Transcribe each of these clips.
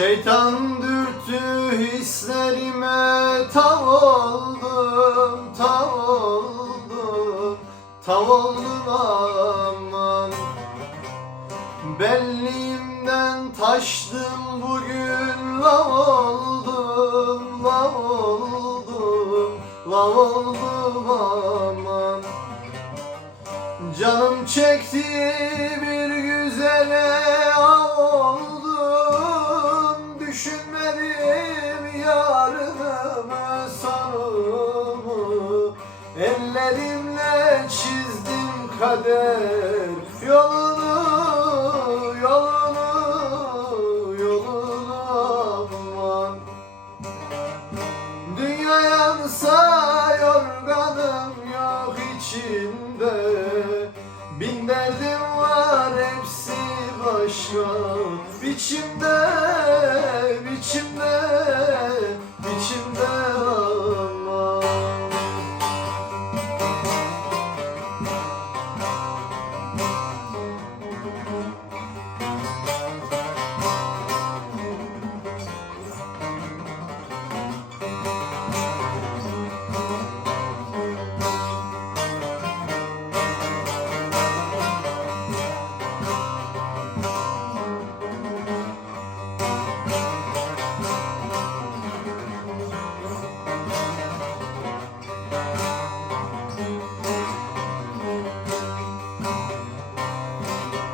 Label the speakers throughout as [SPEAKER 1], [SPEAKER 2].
[SPEAKER 1] Şeytan dürttü hislerime tav oldum, tav oldum, tav oldum aman. Belliğimden taştım bugün lav oldum, lav oldum, lav oldum aman. Canım çekti bir güzele av oldum kader yolunu Yolunu, yolunu aman Dünya yansa yorganım yok içinde? Bin derdim var hepsi başka biçimde, biçimde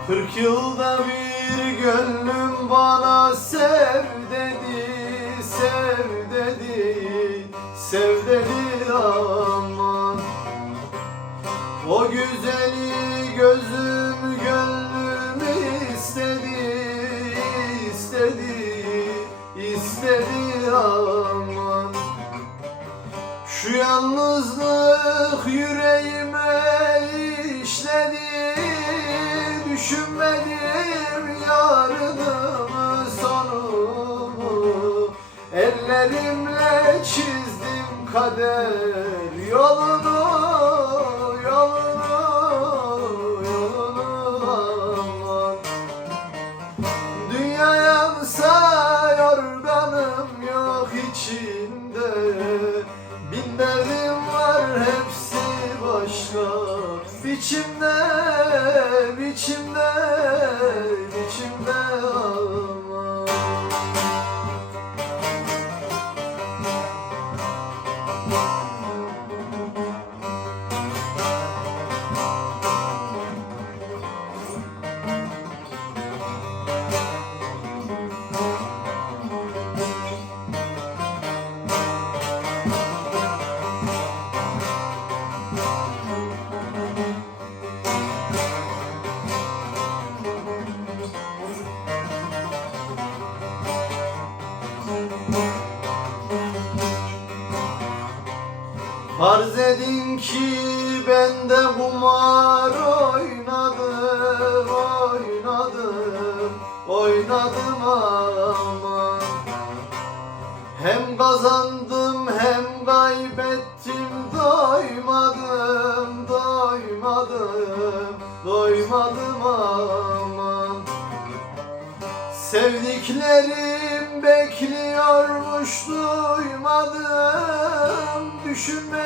[SPEAKER 1] Kırk yılda bir gönlüm bana sev dedi, sev dedi, sev dedi aman O güzeli gözüm gönlüm istedi, istedi, istedi aman şu yalnızlık yüreğime Düşünmedim yarınımı sonumu. Ellerimle çizdim kader yolunu Yolunu, yolunu. Aman Dünya yansa yorganım yok içinde. Bin derdim var hepsi başka Biçimde, biçimde, biçimde aman Farz edin ki ben de kumar oynadım, oynadım, oynadım ama Hem kazandım hem kaybettim doymadım, doymadım, doymadım aman Sevdiklerim bekliyormuş duymadım Düşünmedim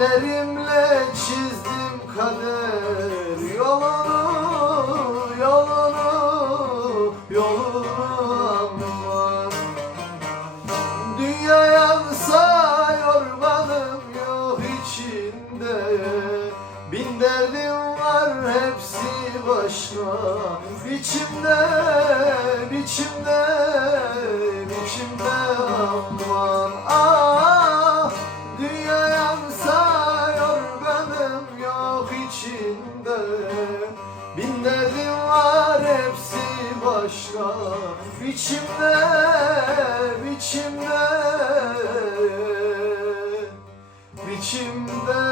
[SPEAKER 1] Ellerimle çizdim kader yolunu Yolunu, yolunu aman Dünya yansa yorganım yok içinde. Bin derdim var hepsi Biçimde, biçimde, biçimde başka biçimde biçimde. Biçimde.